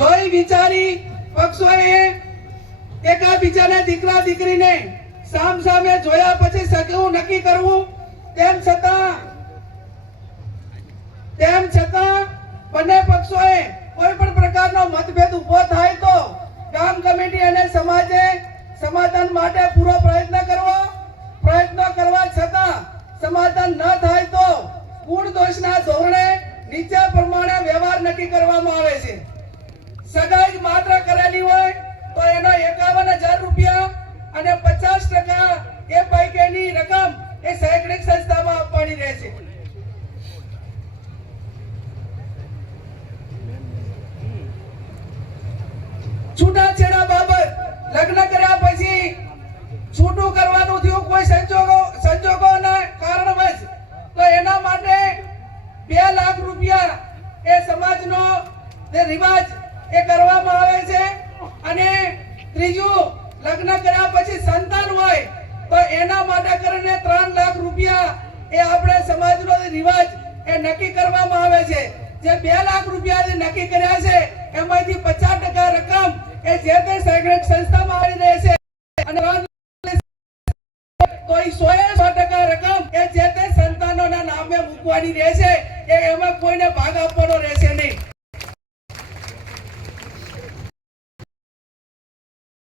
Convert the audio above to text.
જોઈ વિચારી પક્ષોએ એકાબીજાના દીકરા દીકરીને સામ સામે જોયા પછી સગવું નક્કી કરવું, તેમ છતાં તેમ છતાં બંને પક્ષોએ કોઈ પણ પ્રકારનો મતભેદ ઊભો થાય તો ગામ કમિટી અને સમાજે સમાધાન માટે પૂરો પ્રયત્ન કરવો. પ્રયત્નો કરવા છતાં સમાધાન ન થાય તો ગુણ દોષના ધોરણે નીચે પ્રમાણે વ્યવહાર નક્કી કરવામાં આવે છે. સગાઈ જ માત્ર કરેલી હોય તો એનો એકાવન હજાર રૂપિયા અને પચાસ ટકા એ પૈકીની રકમ એ શૈક્ષણિક સંસ્થામાં આપવાની રહેશે બાબત લગ્ન કર્યા પછી છૂટું કરવાનું થયું કોઈ સંજોગો, સંજોગોના કારણવશ તો એના માટે બે લાખ રૂપિયા એ સમાજનો જે રિવાજ એ કરવામાં આવે છે. અને ત્રીજું, લગ્ન કર્યા પછી સંતાન હોય, તો એના માટે કરીને ત્રણ લાખ રૂપિયા એ આપણે સમાજનો રિવાજ એ નક્કી કરવામાં આવે છે. જે બે લાખ રૂપિયા નક્કી કર્યા છે, એમાંથી પચાસ ટકા રકમ એ જે તે શૈક્ષણિક સંસ્થામાં આવી રહેશે અને કોઈ સો એ સો ટકા રકમ એ જે તે સંતાનોના નામે મૂકવાની રહેશે એ એમાં કોઈને ભાગ આપવાનો રહેશે